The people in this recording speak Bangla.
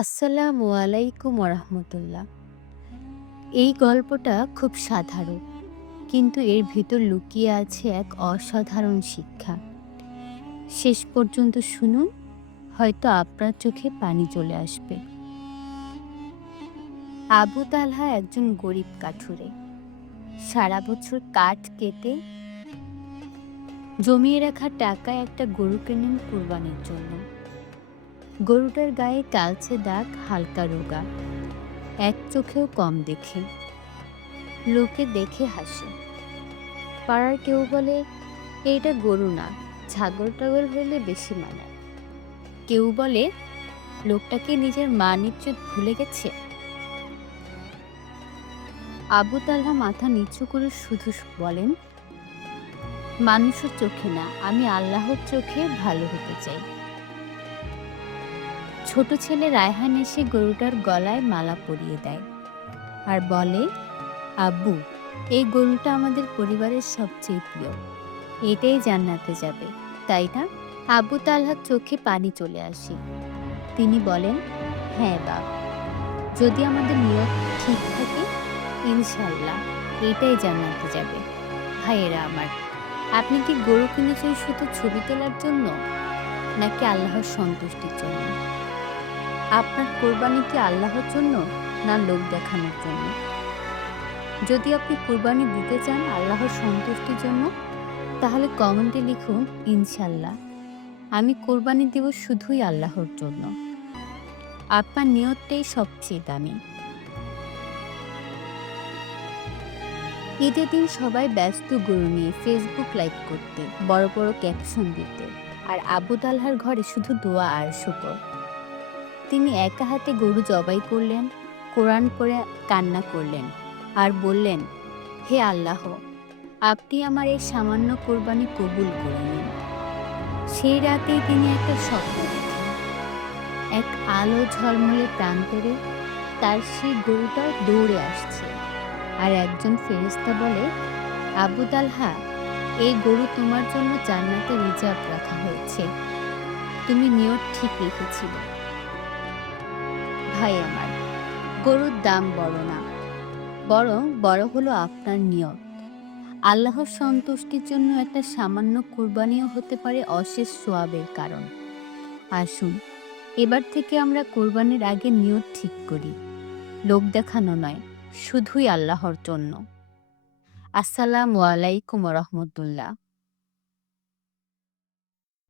আসসালামু আলাইকুম ওরহমতুল্লাহ। এই গল্পটা খুব সাধারণ, কিন্তু এর ভিতর লুকিয়ে আছে এক অসাধারণ শিক্ষা। শেষ পর্যন্ত শুনুন, হয়তো আপনার চোখে পানি চলে আসবে। আবু তালহা একজন গরিব কাঠুরে। সারা বছর কাঠ কেটে জমিয়ে রাখা টাকায় একটা গরু কেনেন কুরবানির জন্য। গরুটার গায়ে কালচে দাগ, হালকা রোগা, এক চোখেও কম দেখে। লোকে দেখে হাসে। পাড়ার কেউ বলে, এইটা গরু না, ছাগল টাগল হইলে বেশি মানায়। কেউ বলে, লোকটাকে নিজের মান ইজ্জত ভুলে গেছে। আবু তালহা মাথা নিচু করে শুধু বলেন, মানুষের চোখে না, আমি আল্লাহর চোখে ভালো হতে চাই। ছোট ছেলে রায়হান এসে গরুটার গলায় মালা পরিয়ে দেয় আর বলে, আব্বু, এই গরুটা আমাদের পরিবারের সবচেয়ে প্রিয়, এটাই জান্নাতে যাবে, তাই না? আবু তালহার চোখে পানি চলে আসে। তিনি বলেন, হ্যাঁ বাপ, যদি আমাদের নিয়ত ঠিক থাকে, ইনশাল্লাহ এটাই জান্নাতে যাবে। ভাইয়েরা আমার, আপনি কি গরু কিনেছেন শুধু ছবি তোলার জন্য, নাকি আল্লাহর সন্তুষ্টির জন্য? আপনার কোরবানি কি আল্লাহর জন্য, না লোক দেখানোর জন্য? যদি আপনি কোরবানি দিতে চান আল্লাহর সন্তুষ্টির জন্য, তাহলে কমেন্টে লিখুন, ইনশাল্লাহ আমি কোরবানি দেব শুধুই আল্লাহর জন্য। আপনার নিয়তটাই সবচেয়ে দামি। ঈদের দিন সবাই ব্যস্ত গরু নিয়ে ফেসবুক লাইভ করতে, বড় বড় ক্যাপশন দিতে, আর আবু তালহার ঘরে শুধু দোয়া আর শুকর। তিনি একা হাতে গরু জবাই করলেন, কোরআন পড়ে কান্না করলেন, আর বললেন, হে আল্লাহ, আপনি আমার এই সামান্য কোরবানি কবুল করে নিন। সেই রাতেই তিনি একটা স্বপ্ন দেখেন। এক আলো ঝলমলে প্রান্তরে তার সেই গরুটা দৌড়ে আসছে, আর একজন ফেরেশতা বলে, আবু তালহা, এই গরু তোমার জন্য জান্নাতে রিজার্ভ রাখা হয়েছে, তুমি নিয়ত ঠিক রেখেছিলে। ভাই আমার, গরুর দাম বড় না, বরং বড় হলো আপনার নিয়ত। আল্লাহর সন্তুষ্টির জন্য একটা সামান্য কুরবানিও হতে পারে অশেষ সোয়াবের কারণ। আসুন, এবার থেকে আমরা কোরবানির আগে নিয়ত ঠিক করি, লোক দেখানো নয়, শুধুই আল্লাহর জন্য। আসসালামু আলাইকুম রহমতুল্লাহ।